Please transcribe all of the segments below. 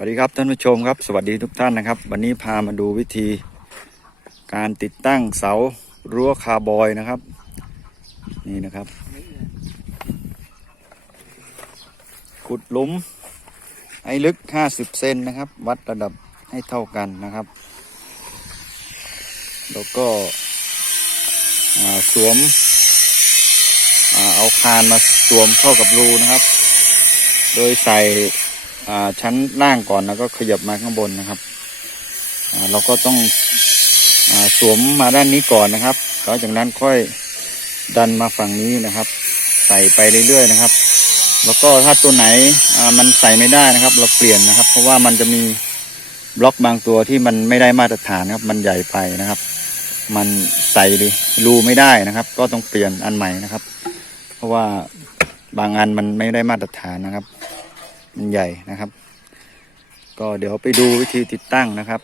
วัสดีครับท่านผู้ชมครับ สวัสดีทุกท่านนะครับ วันนี้พามาดูวิธี การติดตั้งเสารั้วคาร์บอยนะครับ นี่นะครับ ขุดหลุมให้ลึก 50 เซนนะครับ วัดระดับให้เท่ากันนะครับ แล้วก็สวมอเอาคานมาสวมเข้ากับรูนะครับ โดยใส่ ชั้นล่างก่อนแล้วก็ขยับมาข้างบนนะครับเราก็ต้องอสวมมาด้านนี้ก่อนนะครับแล้วจากนั้นค่อยดันมาฝั่งนี้นะครับ ใส่ไปเรื่อยๆนะครับ แล้วก็ถ้าตัวไหนมันใส่ไม่ได้นะครับ เราเปลี่ยนนะครับ เพราะว่ามันจะมีบล็อกบางตัวที่มันไม่ได้มาตรฐานนะครับ มันใหญ่ไปนะครับ มันใส่ดิรูไม่ได้นะครับ ก็ต้องเปลี่ยนอันใหม่นะครับ เพราะว่าบางอันมันไม่ได้มาตรฐานนะครับ มันใหญ่นะครับ ก็เดี๋ยวไปดูวิธีติดตั้งนะครับ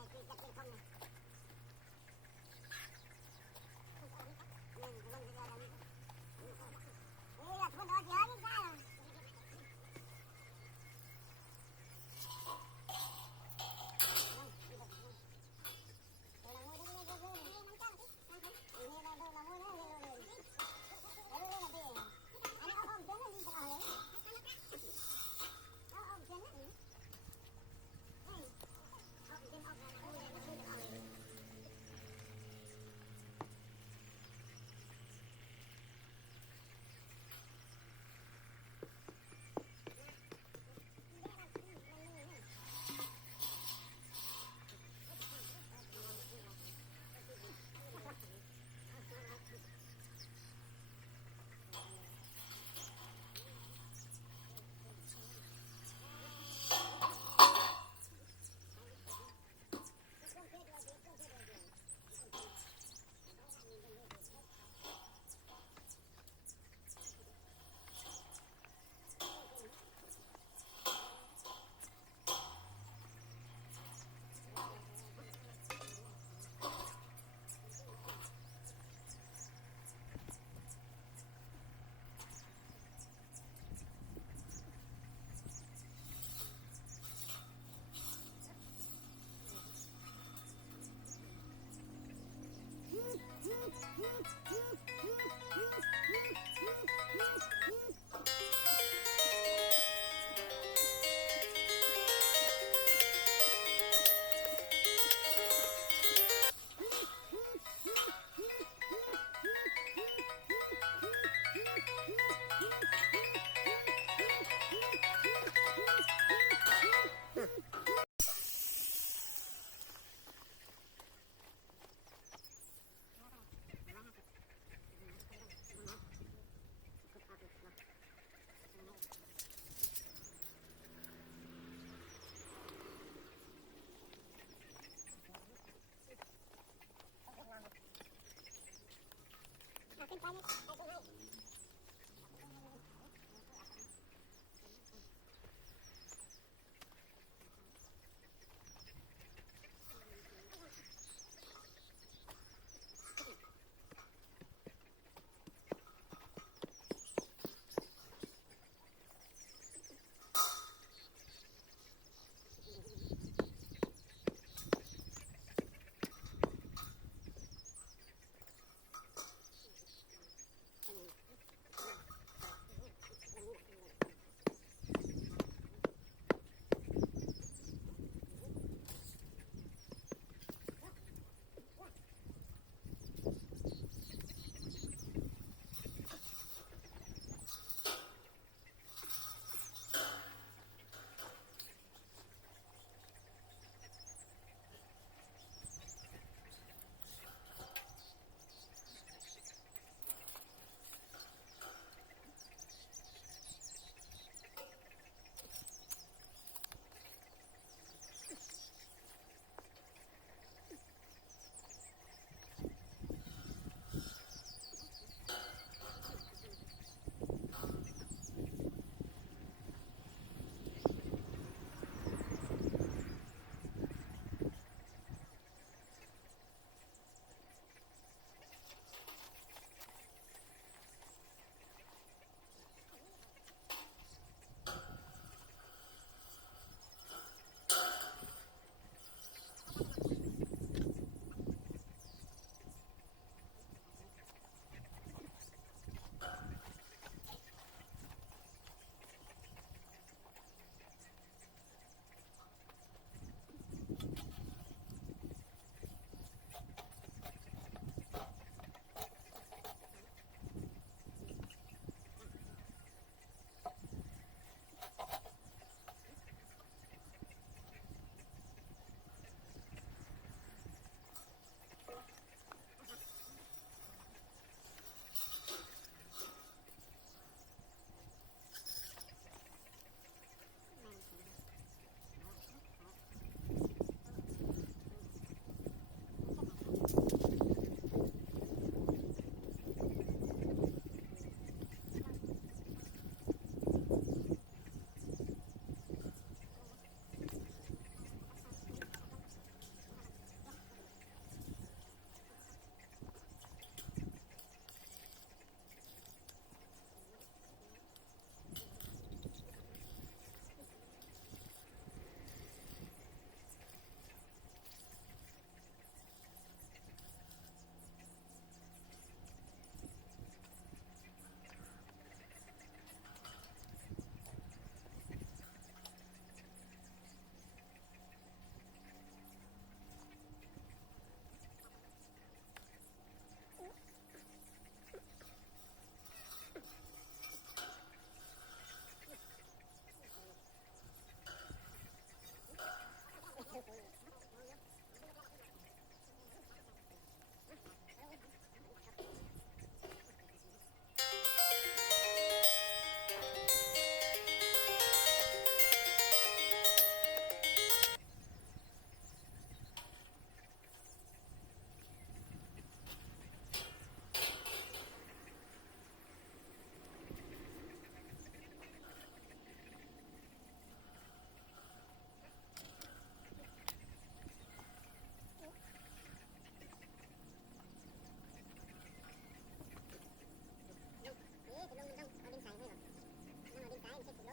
eh, tigat ni kong เ fucking planet.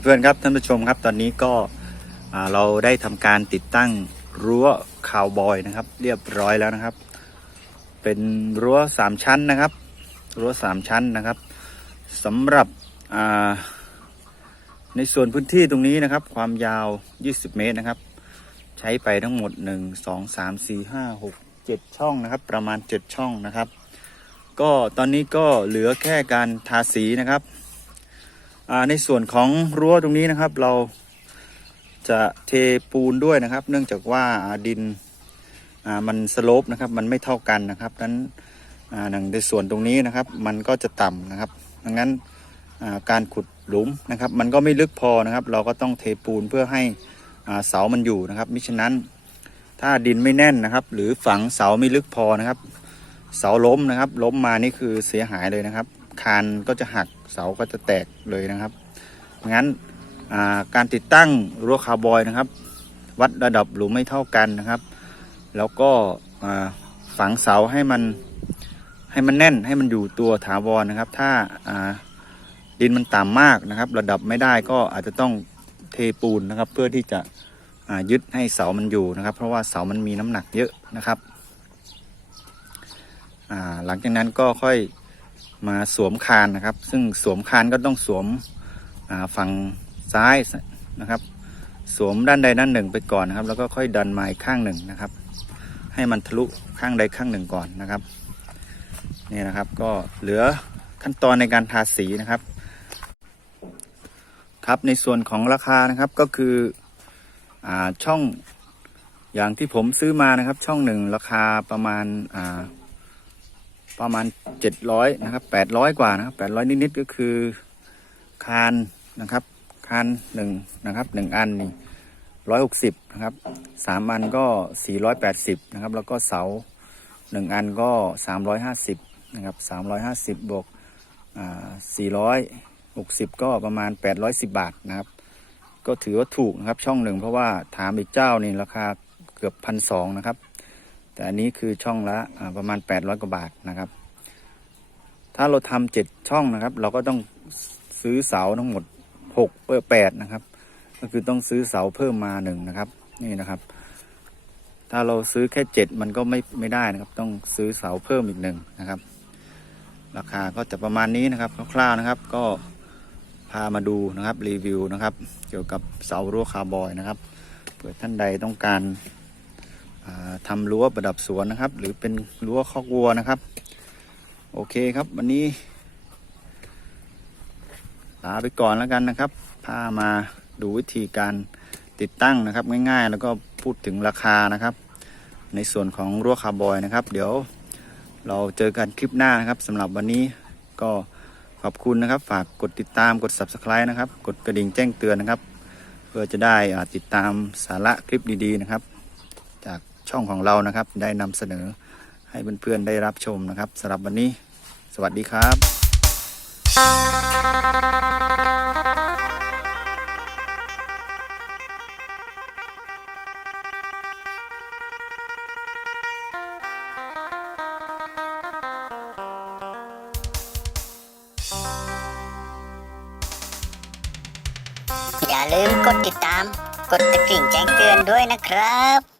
เพื่อนๆครับท่านผู้ชมครับตอนนี้ก็เราได้ทำการติดตั้งรั้วคาวบอยนะครับ เรียบร้อยแล้วนะครับ เป็นรั้วสามชั้นนะครับ รั้วสามชั้นนะครับสำหรับในส่วนพื้นที่ตรงนี้นะครับ ความยาว 20 เมตรนะครับ ใช้ไปทั้งหมด 1 2 3 4 5 6 7 ช่องนะครับ ประมาณ 7 ช่องนะครับ ก็ตอนนี้ก็เหลือแค่การทาสีนะครับ ในส่วนของรั้วตรงนี้นะครับ เราจะเทปูนด้วยนะครับ เนื่องจากว่าดินมันสโลปนะครับ มันไม่เท่ากันนะครับดังนั้นอ่าในส่วนตรงนี้นะครับ มันก็จะต่ำนะครับดังนั้นการขุดหลุมนะครับ มันก็ไม่ลึกพอนะครับ เราก็ต้องเทปูนเพื่อให้เสามันอยู่นะครับมิฉะนั้นถ้าดินไม่แน่นนะครับ หรือฝังเสาไม่ลึกพอนะครับ เสาล้มนะครับ ล้มมานี่คือเสียหายเลยนะครับ คานก็จะหัก เสาก็จะแตกเลยนะครับงั้นาการติดตั้งรั้วคาร์บอยนะครับ วัดระดับหลุมไม่เท่ากันนะครับ แล้วก็ฝังเสาให้มันให้มันแน่นให้มันอยู่ตัวถาวรนะครับ ถ้าาดินมันต่ำมากนะครับ ระดับไม่ได้ก็อาจจะต้องเทปูนนะครับ เพื่อที่จะยึดให้เสามันอยู่นะครับ เพราะว่าเสามันมีน้ำหนักเยอะนะครับหลังจากนั้นก็ค่อย มาสวมคานนะครับ ซึ่งสวมคานก็ต้องสวมฝั่งซ้ายนะครับ สวมด้านใดด้านหนึ่งไปก่อนนะครับ แล้วก็ค่อยดันมาอีกข้างหนึ่งนะครับ ให้มันทะลุข้างใดข้างหนึ่งก่อนนะครับนี่นะครับก็เหลือขั้นตอนในการทาสีนะครับ ครับในส่วนของราคานะครับก็คืออช่องอย่างที่ผมซื้อมานะครับ ช่องหนึ่งราคาประมาณอ่า ประมาณ 700นะครับ800 กว่านะครับ800 นิดๆก็คือคานนะครับคานหนึ่งนะครับหนึ่งอันนี่160นะครับสามอันก็480นะครับ แล้วก็เสาหนึ่งอันก็350นะครับ350บวกอ่า460ก็ประมาณ810บาทนะครับ ก็ถือว่าถูกนะครับช่องหนึ่งเพราะว่าถามอีกเจ้านี่ราคาเกือบพันสองนะครับ แต่อันนี้คือช่องละประมาณ 800 กว่าบาทนะครับ ถ้าเราทำเจ็ดช่องนะครับ เราก็ต้องซื้อเสาทั้งหมด6เออ8นะครับ ก็คือต้องซื้อเสาเพิ่มมาหนึ่งนะครับ นี่นะครับ ถ้าเราซื้อแค่เจ็ดมันก็ไม่ไม่ได้นะครับ ต้องซื้อเสาเพิ่มอีกหนึ่งนะครับ ราคาก็จะประมาณนี้นะครับคร่าวๆนะครับ ก็พามาดูนะครับรีวิวนะครับ เกี่ยวกับเสารั้วคาร์บอยนะครับเผื่อท่านใดต้องการ อ่าทำรั้วประดับสวนนะครับ หรือเป็นรั้วคอกวัวนะครับ โอเคครับวันนี้ลาไปก่อนแล้วกันนะครับ พามาดูวิธีการติดตั้งนะครับ ง่ายๆ แล้วก็พูดถึงราคานะครับ ในส่วนของรั้วคาร์บอยนะครับ เดี๋ยวเราเจอกันคลิปหน้านะครับสำหรับวันนี้ก็ขอบคุณนะครับ ฝากกดติดตามกด subscribe นะครับ กดกระดิ่งแจ้งเตือนนะครับ เพื่อจะได้อ่าติดตามสาระคลิปดีๆนะครับ จาก ช่องของเรานะครับ ได้นำเสนอให้เพื่อนๆได้รับชมนะครับสำหรับวันนี้ สวัสดีครับอย่าลืมกดติดตาม กดตะกริ่งแจ้งเตือนด้วยนะครับ